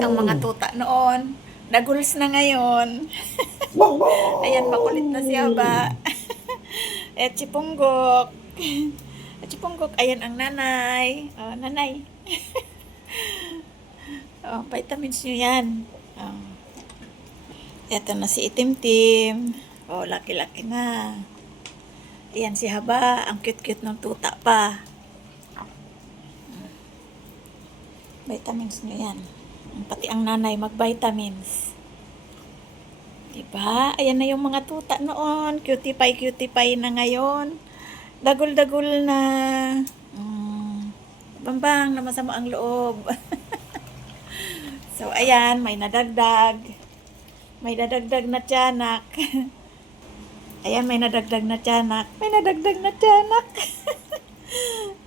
ang mga tuta noon. Naguls na ngayon. Ayan, makulit na si Aba. At si Punggok. At si Punggok, ayan ang nanay. Oh, nanay. Oh, vitamins nyo yan. Oh. Eto na si Itim-Tim. Oh, laki-laki na. Ayan si Haba. Ang cute-cute ng tuta pa. Vitamins nyo yan. Pati ang nanay mag-vitamins. Diba? Ayan na yung mga tuta noon. Cutie pie na ngayon. Dagol-dagol na. Bambang na masama ang loob. So, ayan. May nadagdag. May nadagdag na tiyanak. Ayan, may nadagdag na tiyanak. May nadagdag na tiyanak.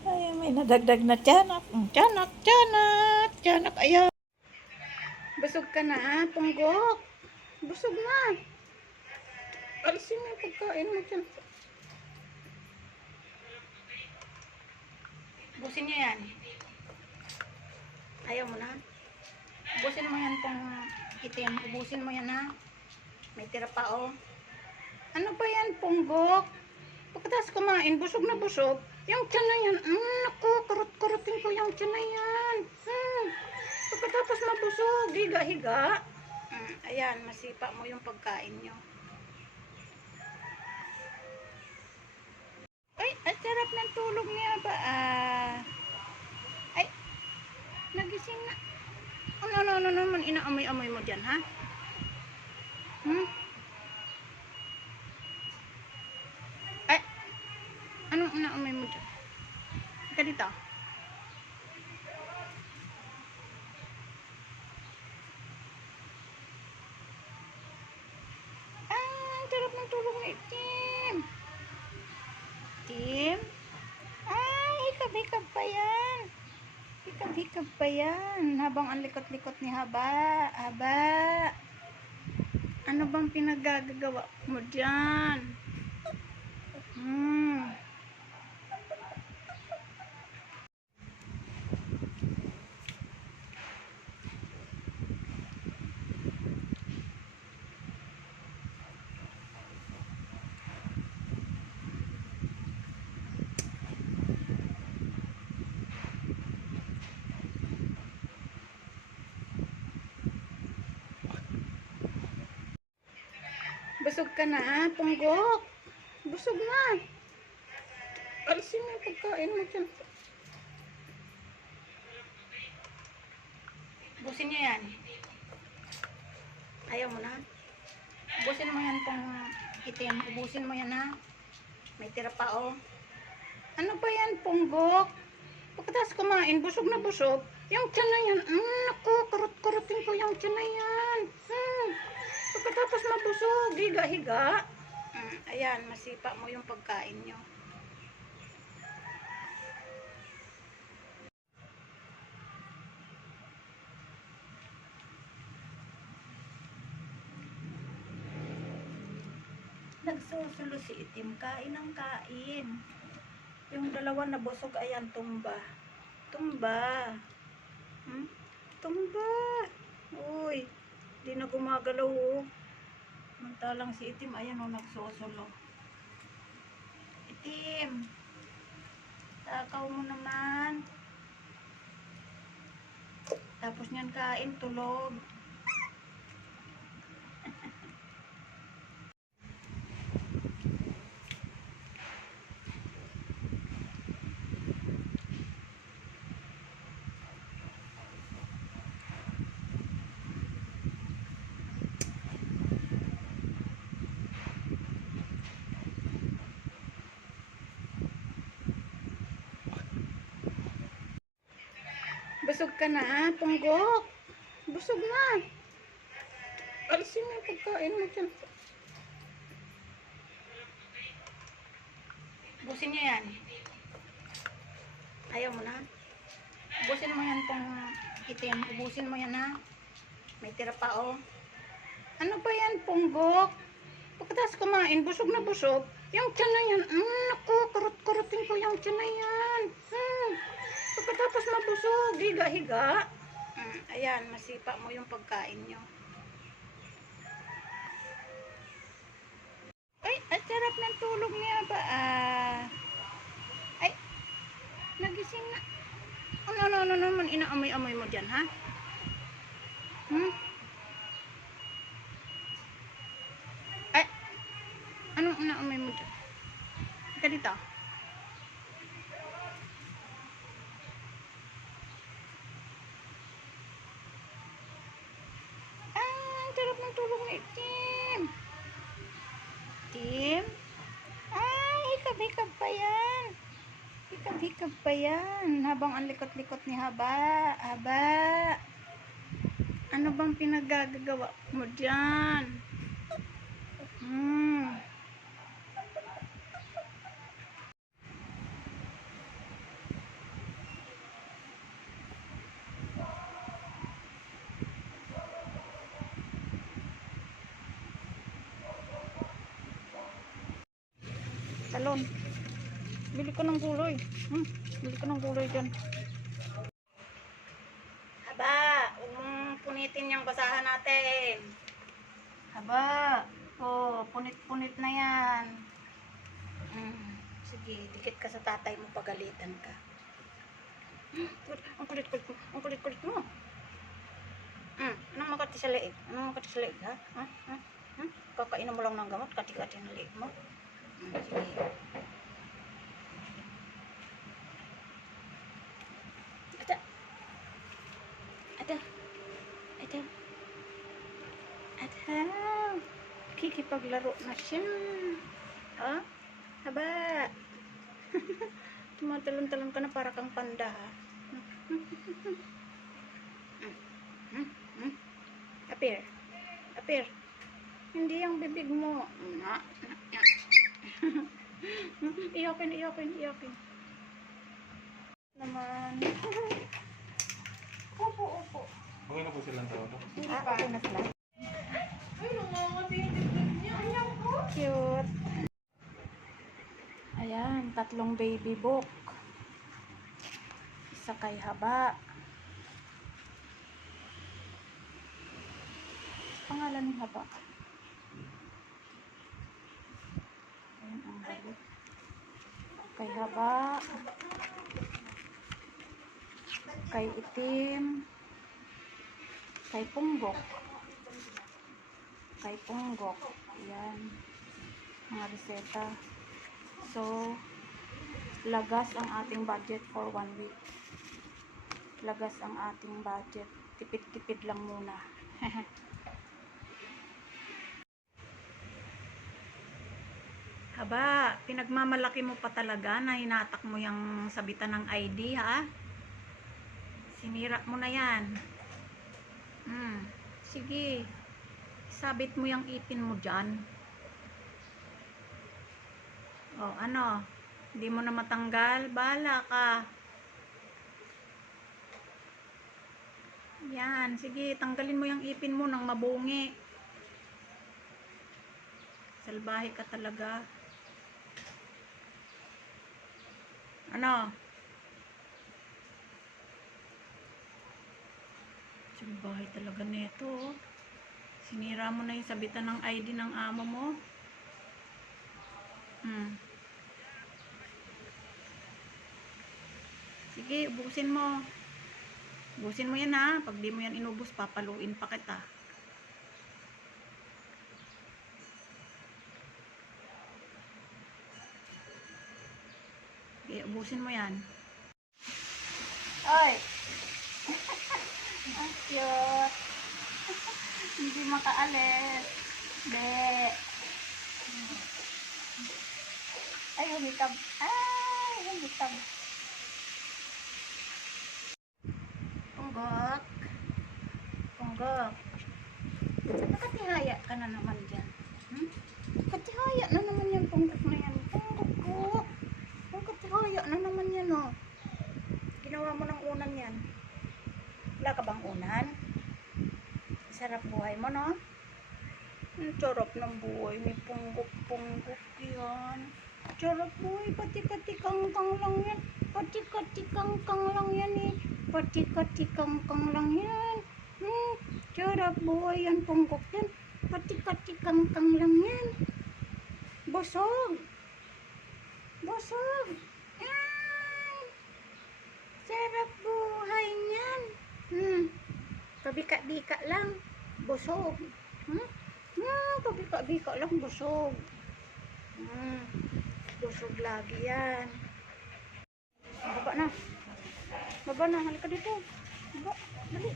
Ayan, may nadagdag na tiyanak. Tiyanak, tiyanak. Tiyanak, ayan. Busog ka na, Punggok. Busog na. Alisin mo yung pagkain mo dyan. Busin niyo yan. Ayaw mo na. Busin mo yan pang itim. Ubusin mo yan ha. May tira pa oh. Ano ba yan, Punggok? Pagkatapos kumain, busog na busog. Yung tiyan na yan. Naku, kurot-kurotin ko yung tiyan na yan. Pagkatapos mabusog, higa-higa. Ayan, masipa mo yung pagkain nyo. Ay, ang sarap ng tulog niya ba? Ay, nagising na. Ano naman inaamoy-amoy mo dyan, ha? Ay, anong inaamoy mo dyan? Ika dito. Sarap ng tulog ni Tim. Tim? Ay, hikab-hikab pa yan. Hikab-hikab pa yan. Habang ang likot-likot ni Haba. Haba. Ano bang pinagagagawa mo dyan? Busog ka na, Punggok. Busog na. Alisin mo yung pagkain mo dyan. Busin niyo yan. Ayaw mo na. Ubusin mo yan pang itim. Ubusin mo yan ha. May tira pa oh. Ano ba yan, Punggok? Pagkatapos kumain, busog na busog. Yung tiyan na yan. Naku, kurot-kurotin ko yung tiyan na yan. Pagkatapos mabusog, higa-higa. Ayan, masipa mo yung pagkain nyo. Nagsusulo si Itim, kain ng kain. Yung dalawa na busog, ayan, tumba. Tumba. Tumba. Uy, di na gumagalaw oh. Mantalang si Itim, ayan oh, nagsusulo. Itim. Takaw mo naman. Tapos niyan kain, tulog. Busog ka na, Punggok. Busog na. Alisin mo yung pagkain mo dyan. Busin niyo yan. Ayaw mo na. Ubusin mo yan pang itim. Ubusin mo yan ha. May tira pa oh. Ano ba yan, Punggok? Pagkatapos kumain, busog na busog. Yung tiyan na yan. Naku, kurot-kurotin ko yung tiyan na yan. Pagkatapos mabusog, higa-higa. Ayan, masipa mo yung pagkain nyo. Ay, ang sarap ng tulog niya ba? Ay, nagising na. Ano naman inaamoy-amoy mo dyan, ha? Hmm? Ay, anong inaamoy mo dyan? Ika dito. Ang sarap ng tulog ni Tim. Tim? Ay, hikab-hikab pa yan. Hikab-hikab pa yan. Habang ang likot-likot ni Haba. Haba. Ano bang pinagagagawa mo dyan? Talon. Bili ko ng gulay. Bili ko ng gulay dyan. Haba, punitin yung basahan natin. Haba. Oh, punit-punit na yan. Sige, dikit ka sa tatay mo, pagalitan ka. Ang kulit-kulit mo. Ang kulit-kulit mo. Anong makati sa leeg? Anong makati sa leeg, ha? Kakainom mo lang ng gamot, kati-kati ng leeg mo. Sige. Ada. Kikipaglaro na siya. Ha? Haba. Tumatalon-talon ka na para kang panda, ha? Appear. Appear. Hindi yung bibig mo. Iyakin. Naman. Upo. Okay na po silang tawag. Okay na sila. Ay, namamati yung dibdib niya. Ayan ko. Cute. Ayan, 3 baby book. Isa kay Haba. Pangalan ni Haba. Ayan ang balik. Kay Haba. Kay Itim. Kay Punggok. Ayan. Mga reseta. So, lagas ang ating budget for 1 week. Lagas ang ating budget. Tipid-tipid lang muna. Haba, pinagmamalaki mo pa talaga na hinatak mo yung sabitan ng ID, ha? Sinira mo na yan. Sige. Sabit mo yung ipin mo dyan. O, ano? Hindi mo na matanggal? Bahala ka. Yan. Sige, tanggalin mo yung ipin mo nang mabungi. Salbahe ka talaga. Ano? Salbahe talaga neto, oh. Sinira mo na yung sabitan ng ID ng amo mo. Sige, ubusin mo. Ubusin mo yan, ha. Pag di mo yan inubos, papaluin pa kita. Sige, ubusin mo yan. Oy! Ang cute. Hindi makaalis. Be. Ay, humikab. Punggok. Nakatihaya ka na naman dyan. Nakatihaya na naman yan, punggok na yan. Punggok. Nakatihaya na naman yan, oh. Ginawa mo ng unan yan. Wala ka bang unan? Sarap buhay mo, no? Ang sarap ng buhay. May punggok yan. Sarap buhay. Kati-kati kangkang lang yan. Kati-kati kangkang lang yan, eh. Patika-tikang-kang lang yan. Sarap buhay yan, punggok yan. Patika-tikang-kang lang yan. Busog. Busog. Ay, sarap buhay niyan. Pabika-bika lang. Busog. Pabika-bika lang, busog. Busog lagi yan. Baba na. Baba na, halika dito. Baba, dali.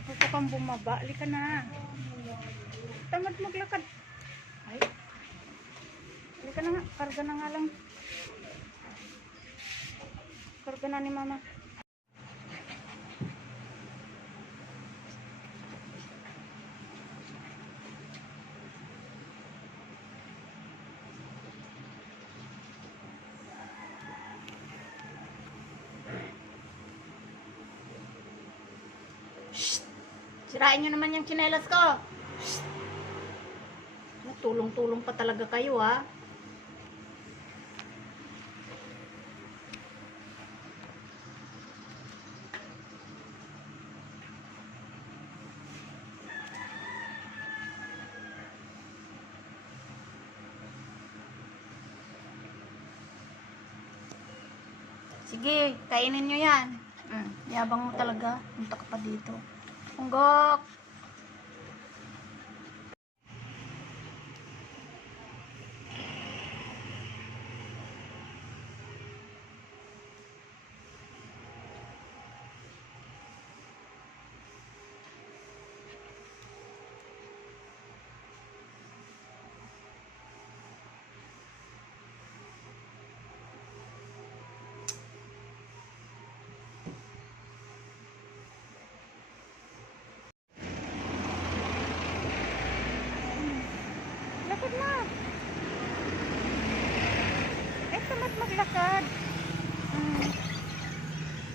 Ako kang bumaba, halika na. Tamad maglakad. Ay. Halika na nga, karga na nga lang. Karga na ni mama. Sirain nyo naman yung tsinelas ko. Tulong-tulong pa talaga kayo, ha. Sige, kainin nyo yan. Yabang mo talaga. Punta ka pa dito. Punggok! Lakad na. Tamad maglakad.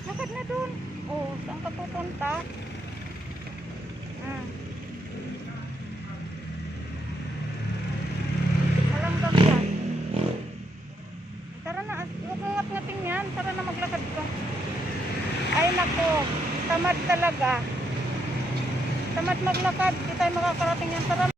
Lakad na dun. Oh, saan ka pupunta? Walang gangyan. Tara na, huwag mong ngat-ngating yan. Tara na, maglakad ka. Ay nako, tamad talaga. Tamad maglakad. Di tayo makakarating yan. Tara.